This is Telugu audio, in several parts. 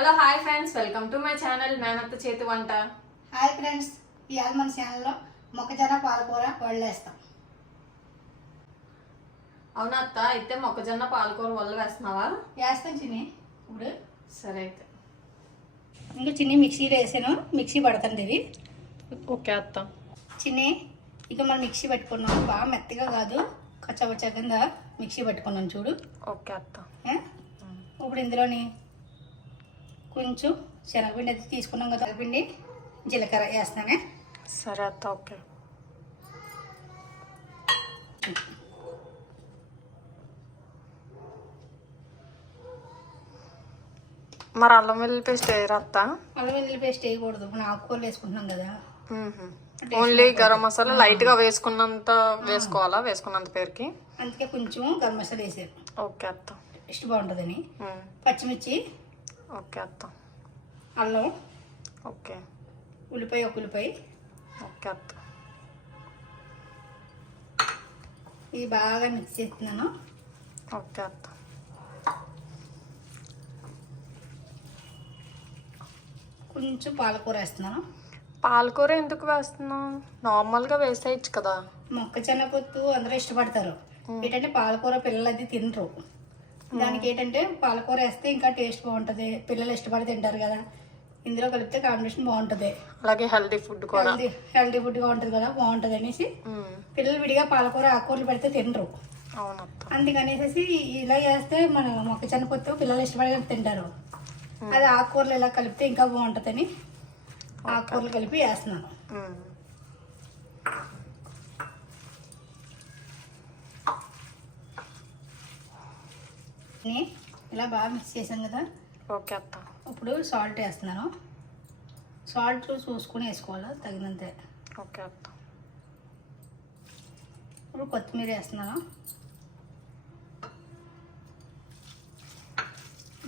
Hello hi friends welcome to my channel మేనత్త చేతి వంట. హాయ్ ఫ్రెండ్స్ ఇవాళ మన ఛానల్లో మొక్కజొన్న పాలకూర వడలేస్తాం. అవునా అత్త? అయితే మొక్కజొన్న పాలకూర వల్ల వేస్తున్నావా? వేస్తాం చిన్ని. ఇప్పుడు సరే అయితే. ఇంకా చిన్ని మిక్సీలో వేసాను. మిక్సీ పడుతుంది ఇది ఓకే అత్త. చిన్ని ఇక మనం మిక్సీ పెట్టుకున్నాం. బాగా మెత్తగా కాదు. కచ్చబచ్చ కింద మిక్సీ పెట్టుకున్నాం చూడు. ఓకే అత్త. ఏ? ఇప్పుడు ఇందులోని కొంచెం శనగపిండి అయితే తీసుకున్నాం కదా శనగపిండి జీలకర్ర వేస్తానే. సరే అత్త ఓకే. మరి అల్లం వెల్లుల్లి పేస్ట్ వేయరా అత్త? అల్లం వెల్లుల్లి పేస్ట్ వేయకూడదు మనం ఆకుకూరలు వేసుకుంటున్నాం కదా. ఓన్లీ గరం మసాలా లైట్గా వేసుకున్నంత వేసుకోవాలా వేసుకున్నంత పేరుకి? అందుకే కొంచెం గరం మసాలా వేసాను ఓకే అత్త. టేస్ట్ బాగుంటుందని. పచ్చిమిర్చి ఓకే అత్త. అల్లం ఓకే. ఉల్లిపాయ ఒక ఉల్లిపాయ. ఓకే అత్త. ఇవి బాగా మిక్స్ చేస్తున్నాను. ఓకే అత్త. కొంచెం పాలకూర వేస్తున్నాను. పాలకూర ఎందుకు వేస్తున్నావు? నార్మల్గా వేసేయచ్చు కదా. మొక్కజొన్న పొత్తు అందరూ ఇష్టపడతారు. ఏంటంటే పాలకూర పిల్లలు అది తినరు. దానికి ఏంటంటే పాలకూర వేస్తే ఇంకా టేస్ట్ బాగుంటుంది. పిల్లలు ఇష్టపడి తింటారు కదా. ఇందులో కలిపితే కాంబినేషన్ బాగుంటుంది. అలాగే హెల్దీ ఫుడ్ కూడా. హెల్దీ హెల్దీ ఫుడ్గా ఉంటుంది కదా బాగుంటుంది అనేసి. పిల్లలు విడిగా పాలకూర ఆకుకూరలు పెడితే తినరు. అందుకనేసి ఇలా చేస్తే మన మొక్కజొన్న పొత్తు పిల్లలు ఇష్టపడి తింటారు. అది ఆకుకూరలు ఇలా కలిపితే ఇంకా బాగుంటుందని ఆకుకూరలు కలిపి వేస్తున్నాను. ఇలా బాగా మిక్స్ చేసాం కదా. ఓకే అత్త. ఇప్పుడు సాల్ట్ వేస్తున్నాను. సాల్ట్ చూసుకొని వేసుకోవాలి? తగినంతే. ఓకే అత్త. ఇప్పుడు కొత్తిమీర వేస్తున్నాను.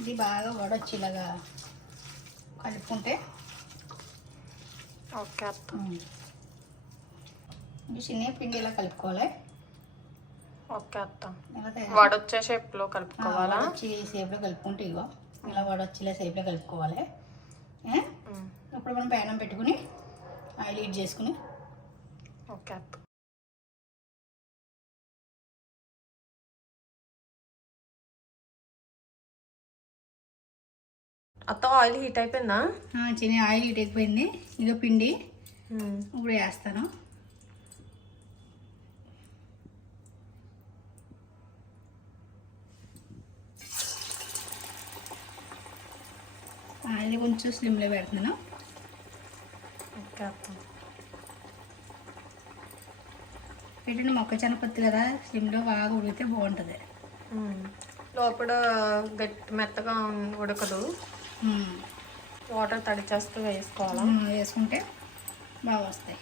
ఇది బాగా వడొచ్చి ఇలాగా కలుపుకుంటే. ఓకే అత్త. చిన్న పిండి ఇలా కలుపుకోవాలి? తయారు- వడొచ్చే షేప్లో కలుపుకోవాలా? వడొచ్చి షేప్లో కలుపుకుంటే ఇగో ఇలా వడొచ్చిలా షేప్లో కలుపుకోవాలి. ఇప్పుడు మనం పేనం పెట్టుకుని ఆయిల్ హీట్ చేసుకుని ఓకే అత్త. అత్త ఆయిల్ హీట్ అయిపోయిందా? చిన్న ఆయిల్ హీట్ అయిపోయింది. ఇక పిండి. ఇప్పుడు వేస్తాను ఆయిల్ కొంచెం స్లిమ్లో పెడుతున్నాను పెట్టిన మొక్కజొన్న పత్తి కదా స్లిమ్లో బాగా ఉడికితే బాగుంటుంది. లోపల గట్టి మెత్తగా ఉడకదు. వాటర్ తడిచేస్తూ వేసుకోవాలా? వేసుకుంటే బాగా వస్తాయి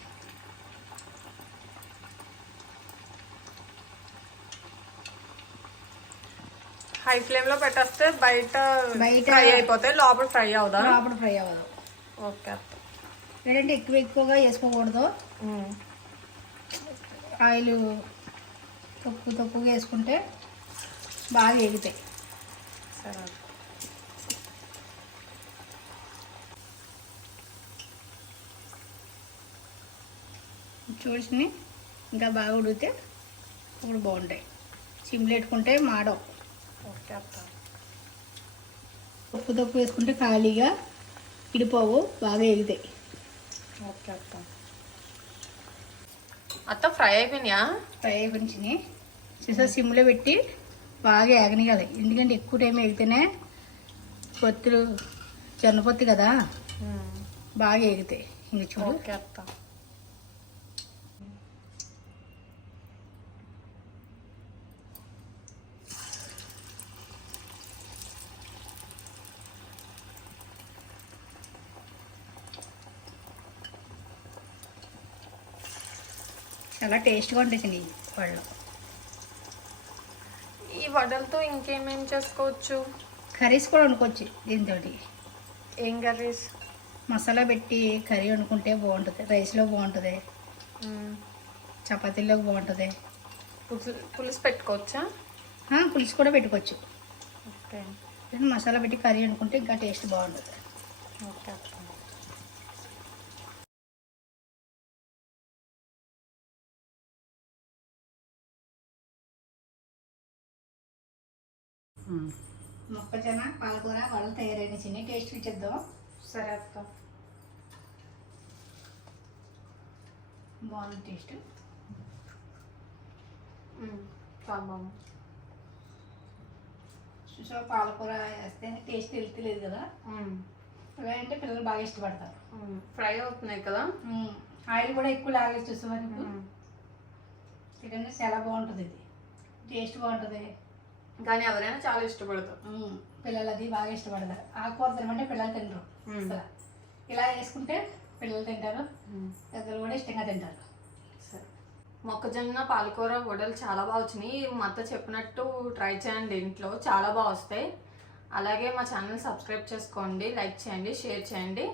హై ఫ్లేమ్లో పెట్టేస్తే బయట బయట- ఫ్రై అయిపోతాయి లోపల ఫ్రై అవుదా? లోపల ఫ్రై అవ్వదు. ఓకే ఏంటంటే ఎక్కువ ఎక్కువగా వేసుకోకూడదు. ఆయిల్ తక్కువ తక్కువగా వేసుకుంటే బాగా ఎగుతాయి సరే. చూసి ఇంకా బాగా ఉడికితే ఇప్పుడు బాగుంటాయి. సిమ్లు పెట్టుకుంటే మాడవు. ఉప్పు తక్కువ వేసుకుంటే ఖాళీగా ఇడిపోవు బాగా ఎగుతాయి ఓకే అత్త. అత్త ఫ్రై అయిపోయినాయా? ఫ్రై అయిపోయింది చూసా సిమ్లో పెట్టి బాగా ఏగనియాలి. ఎందుకంటే ఎక్కువ టైం ఎగితేనే పొత్తులు జొన్నపొత్తి కదా బాగా ఎగుతాయి ఇంక చూడు. ఓకే అత్త. చాలా టేస్ట్గా చిన్ని వాళ్ళు ఈ వడలతో ఇంకేమేం చేసుకోవచ్చు? కర్రీస్ కూడా వండుకోవచ్చు దీంతో ఏం కర్రీస్? మసాలా పెట్టి కర్రీ వండుకుంటే బాగుంటుంది. రైస్లో బాగుంటుంది. చపాతీల్లో బాగుంటుంది. పులుసు పులుసు పెట్టుకోవచ్చా? పులుసు కూడా పెట్టుకోవచ్చు. ఓకే. మసాలా పెట్టి కర్రీ అనుకుంటే ఇంకా టేస్ట్ బాగుంటుంది. ఓకే మొక్కజొన్న పాలకూర వాళ్ళు తయారైన చిన్న టేస్ట్ ఇచ్చేద్దాం సరే అక్క బాగుంది టేస్ట్ మ్మ్. చాలా బాగుంది చూసా పాలకూర వేస్తే టేస్ట్ తెలియలేదు కదా. ఇలా అంటే పిల్లలు బాగా ఇష్టపడతారు. ఫ్రై అవుతున్నాయి కదా. ఆయిల్ కూడా ఎక్కువ లాగేసి చూసామని మ్మ్. చికెన్ చాలా బాగుంటుంది ఇది టేస్ట్ బాగుంటుంది కానీ ఎవరైనా చాలా ఇష్టపడతారు. పిల్లలు అది బాగా ఇష్టపడతారు. ఆకుకూర తినమంటే పిల్లలు తినరు. అసలు ఇలా వేసుకుంటే పిల్లలు తింటారు. పెద్దలు కూడా ఇష్టంగా తింటారు. సరే. మొక్కజొన్న పాలకూర వడలు చాలా బాగా వచ్చినాయి. మా అత్త చెప్పినట్టు ట్రై చేయండి ఇంట్లో. చాలా బాగా వస్తాయి. అలాగే మా ఛానల్ సబ్స్క్రైబ్ చేసుకోండి లైక్ చేయండి షేర్ చేయండి.